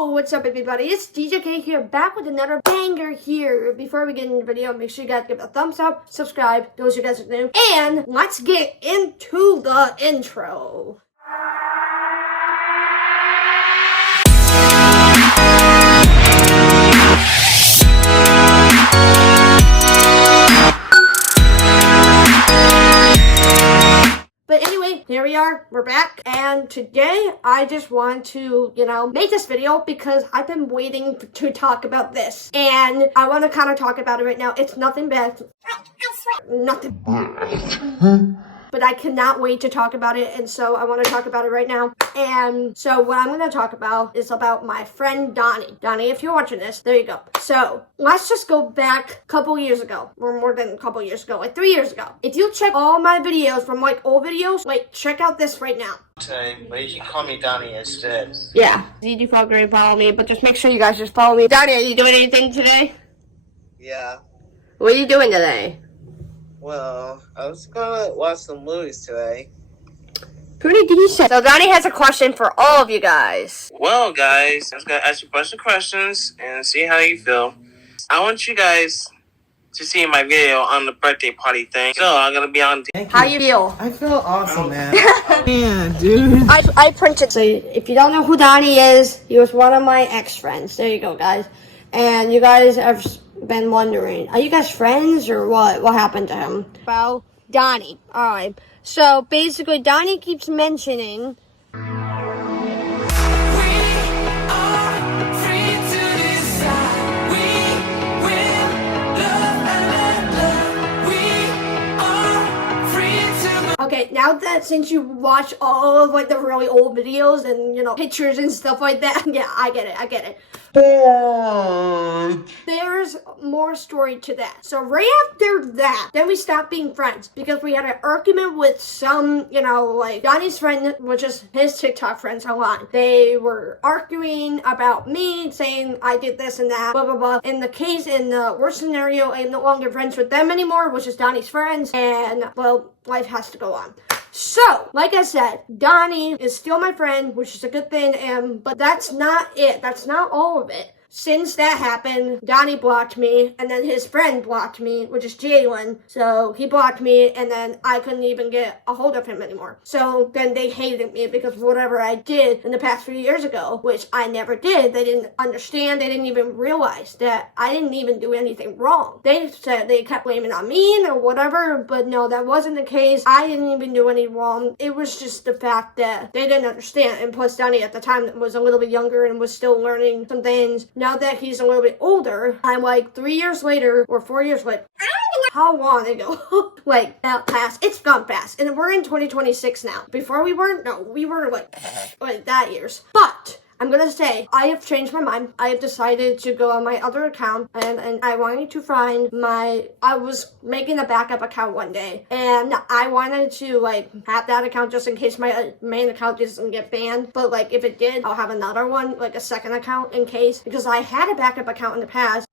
What's up everybody, it's DJK here, back with another banger here. Before we get into the video, make sure you guys give it a thumbs up, subscribe, those of you guys are new, and let's get into the intro. But anyway, here we are, we're back, and today I just want to, make this video because I've been waiting to talk about this, and I want to kind of talk about it right now. It's nothing bad. I swear. Nothing bad. But I cannot wait to talk about it, and so I want to talk about it right now. And so what I'm going to talk about is about my friend Donnie. Donnie, if you're watching this, there you go. So let's just go back a couple years ago, or more than a couple years ago, like 3 years ago. If you check all my videos from like old videos, like check out this right now. But you can call me Donnie instead. Yeah, you do follow me, but just make sure you guys just follow me. Donnie, are you doing anything today? Yeah. What are you doing today? Well, I was gonna watch some movies today. Pretty decent. So Donnie has a question for all of you guys. Well, guys, I was gonna ask you a bunch of questions and see how you feel. I want you guys to see my video on the birthday party thing. So I'm gonna be on. How you feel? I feel awesome, man. Man, dude. I printed. So if you don't know who Donnie is, he was one of my ex-friends. There you go, guys. And you guys have been wondering, are you guys friends or what? What happened to him? Well, Donnie. Alright. So basically, Donnie keeps mentioning okay, now that since you watch all of like the really old videos and pictures and stuff like that, yeah, I get it. But there's more story to that. So right after that, then we stopped being friends because we had an argument with some, like Donnie's friend, which is his TikTok friends online. They were arguing about me, saying I did this and that, blah, blah, blah. In the worst scenario, I'm no longer friends with them anymore, which is Donnie's friends, and, well, life has to go on. So, like I said, Donnie is still my friend, which is a good thing, but that's not it. That's not all of it. Since that happened, Donnie blocked me, and then his friend blocked me, which is Jalen. So he blocked me, and then I couldn't even get a hold of him anymore. So then they hated me because whatever I did in the past few years ago, which I never did, they didn't understand, they didn't even realize that I didn't even do anything wrong. They said they kept blaming on me or whatever, but no, that wasn't the case. I didn't even do any wrong. It was just the fact that they didn't understand, and plus Donnie at the time was a little bit younger and was still learning some things. Now that he's a little bit older, I'm like 3 years later or 4 years later. I don't even know how long ago. Like that passed. It's gone fast. And we're in 2026 now. Before we weren't, no, we were like that years. But I'm gonna say, I have changed my mind. I have decided to go on my other account, and I wanted to find I was making a backup account one day, and I wanted to, have that account just in case my main account doesn't get banned, but, if it did, I'll have another one, a second account in case, because I had a backup account in the past,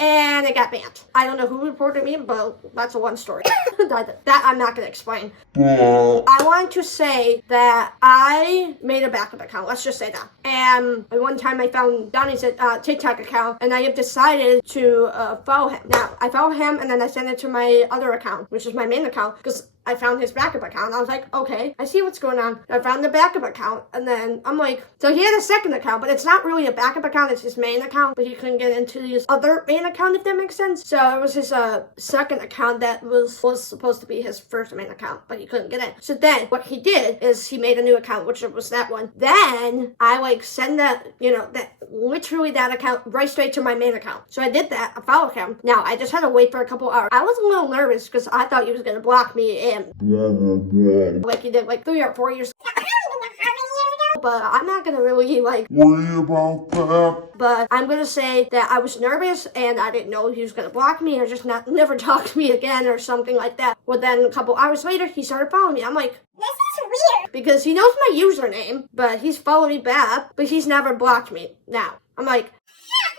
and it got banned. I don't know who reported me, but that's a one story. that I'm not gonna explain. I want to say that I made a backup account, let's just say that. And one time I found Donnie's TikTok account, and I have decided to follow him. Now, I follow him, and then I send it to my other account, which is my main account, because I found his backup account. I was like, okay, I see what's going on. I found the backup account, and then I'm like, so he had a second account, but it's not really a backup account, it's his main account, but he couldn't get into his other main account, if that makes sense. So it was his second account that was supposed to be his first main account, but he couldn't get in. So then what he did is he made a new account, which was that one. Then I send that, literally that account right straight to my main account. So I did that, I followed him. Now I just had to wait for a couple hours. I was a little nervous because I thought he was gonna block me and like he did 3 or 4 years ago. But I'm not gonna really worry about that. But I'm gonna say that I was nervous and I didn't know he was gonna block me or just never talk to me again or something like that. Well, then a couple hours later he started following me. I'm like, this is weird, because he knows my username, but he's followed me back, but he's never blocked me. Now I'm like,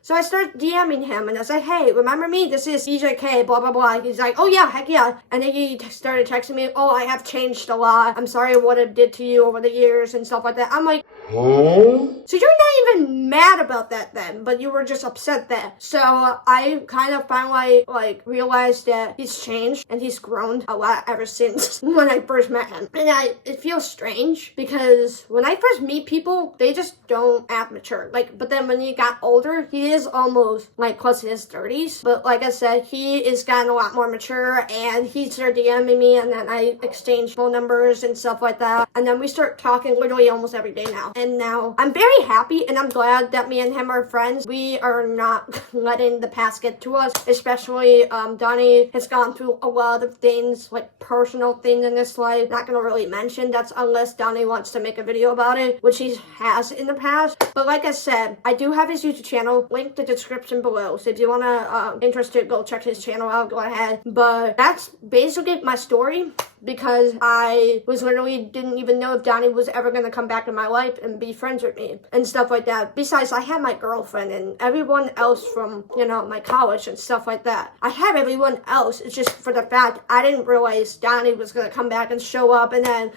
so I started DMing him, and I was like, hey, remember me? This is DJK, blah, blah, blah. He's like, oh, yeah, heck yeah. And then he started texting me, oh, I have changed a lot. I'm sorry what I did to you over the years and stuff like that. I'm like, huh? So you're not even mad about that then, but you were just upset then. So I kind of finally like realized that he's changed and he's grown a lot ever since when I first met him. And it feels strange because when I first meet people, they just don't act mature. Like, but then when he got older, he is almost like close to his 30s. But like I said, he is gotten a lot more mature, and he started DMing me, and then I exchanged phone numbers and stuff like that. And then we start talking literally almost every day now. And now I'm very happy, and I'm glad that me and him are friends. We are not letting the past get to us, especially Donnie has gone through a lot of things, like personal things in his life. Not gonna really mention that's unless Donnie wants to make a video about it, which he has in the past. But like I said, I do have his YouTube channel, link the description below. So if you wanna interested, go check his channel out, go ahead. But that's basically my story, because I was literally didn't even know if Donnie was ever going to come back in my life and be friends with me and stuff like that. Besides, I had my girlfriend and everyone else from, you know, my college and stuff like that. I had everyone else. It's just for the fact I didn't realize Donnie was going to come back and show up, and then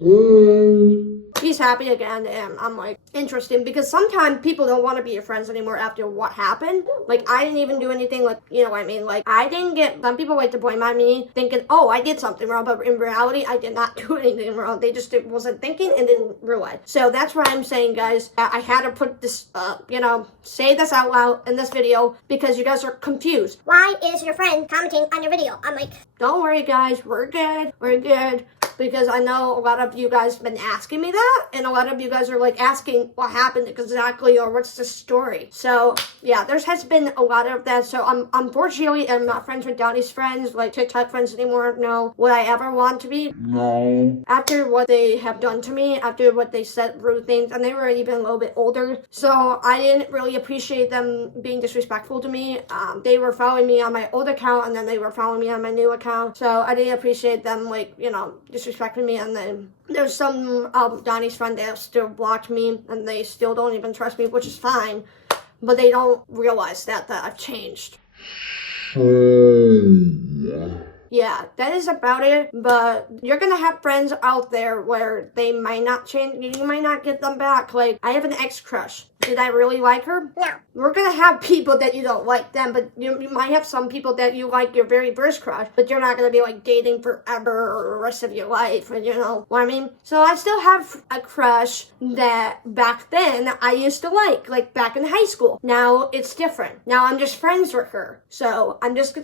he's happy again, and I'm like, interesting, because sometimes people don't want to be your friends anymore after what happened. Like, I didn't even do anything, like, you know what I mean? Like, I didn't get, some people like to blame on me thinking, oh, I did something wrong, but in reality, I did not do anything wrong. They just wasn't thinking and didn't realize. So that's why I'm saying, guys, I had to put this, you know, say this out loud in this video because you guys are confused. Why is your friend commenting on your video? I'm like, don't worry, guys. We're good. We're good. Because I know a lot of you guys have been asking me that, and a lot of you guys are like asking what happened exactly or what's the story. So yeah, there has been a lot of that. So unfortunately I'm not friends with Donnie's friends, like TikTok friends anymore. No. Would I ever want to be? No. After what they have done to me, after what they said rude things, and they were even a little bit older, so I didn't really appreciate them being disrespectful to me. They were following me on my old account, and then they were following me on my new account. So I didn't appreciate them, like, you know, disrespecting me. And then there's some Donnie's friend that still blocked me, and they still don't even trust me, which is fine, but they don't realize that I've changed. Yeah, that is about it, but you're gonna have friends out there where they might not change, you might not get them back. Like, I have an ex-crush. Did I really like her? no. We're gonna have people that you don't like them, but you might have some people that you like your very first crush, but you're not gonna be like dating forever or the rest of your life, and you know what I mean? So I still have a crush that back then I used to like back in high school. Now it's different. Now I'm just friends with her. So I'm just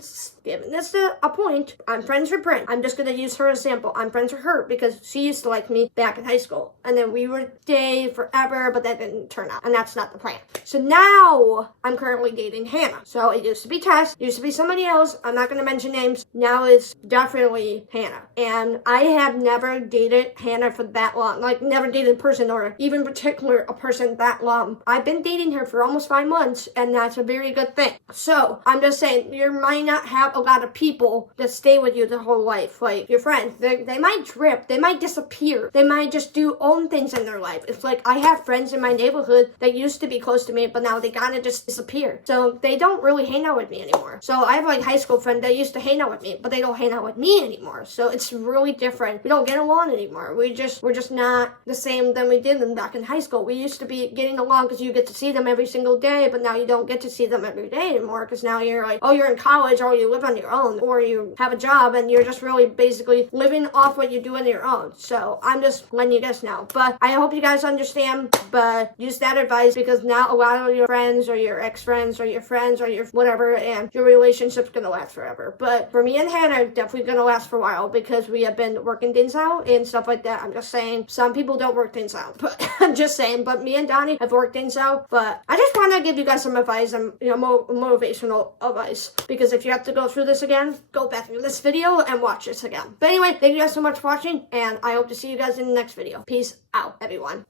giving this a point. I'm friends with Brent. I'm just gonna use her as an example. I'm friends with her because she used to like me back in high school, and then we were dating forever, but that didn't turn out, and that's not the plan. So now I'm currently dating Hannah. So it used to be Tess, used to be somebody else. I'm not going to mention names. Now it's definitely Hannah. And I have never dated Hannah for that long. Like, never dated a person, or even particular a person that long. I've been dating her for almost 5 months, and that's a very good thing. So I'm just saying, you might not have a lot of people that stay with you the whole life. Like, your friends, they might drip, they might disappear, they might just do own things in their life. It's like, I have friends in my neighborhood that used to be close to me, but now they kind of just disappear. So they don't really hang out with me anymore. So I have like high school friends that used to hang out with me, but they don't hang out with me anymore. So it's really different. We don't get along anymore. We're just not the same than we did back in high school. We used to be getting along because you get to see them every single day, but now you don't get to see them every day anymore, because now you're like, oh, you're in college, or you live on your own, or you have a job, and you're just really basically living off what you do on your own. So I'm just letting you guys know. But I hope you guys understand, but use that advice, because now a lot of your friends or your ex-friends or your friends or your whatever, and your relationship's gonna last forever. But for me and Hannah, definitely gonna last for a while, because we have been working things out and stuff like that. I'm just saying, some people don't work things out, but I'm just saying, but me and Donnie have worked things out. But I just want to give you guys some advice, and, you know, motivational advice, because if you have to go through this again, go back through this video and watch this again. But anyway, thank you guys so much for watching, and I hope to see you guys in the next video. Peace out, everyone.